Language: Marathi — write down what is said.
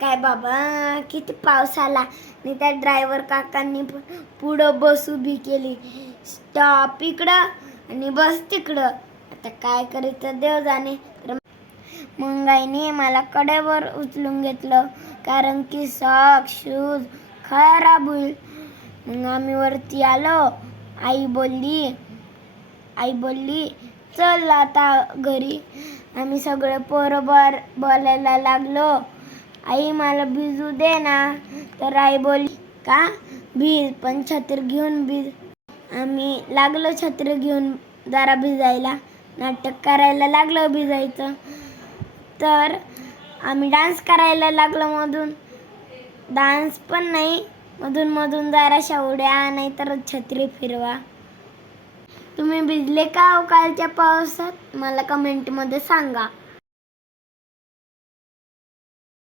काय बाबा किती पाऊस आला आणि त्या ड्रायव्हर काकांनी पुढं बस उभी केली. स्टॉप इकडं आणि बस तिकडं. आता काय करायचं देव जाणे. मग आईने मला कडेवर उचलून घेतलं कारण की सॉक्स शूज खराब होईल. मग आम्ही वरती आलो. आई बोलली चल आता घरी. आम्ही सगळे पोरं बोलायला लागलो. आई मला भिजू दे ना. तर आई बोलली का भिज पण छत्री घेऊन भिज. आम्ही लागलो छत्री घेऊन जरा भिजायला. नाटक करायला लागलो भिजायचं. तर आम्ही डान्स करायला लागलो. मधून डान्स पण नाही, मधून जराशा उड्या नाही तर छत्री फिरवा. तुम्ही भिजले का कालच्या पावसात मला कमेंटमध्ये सांगा.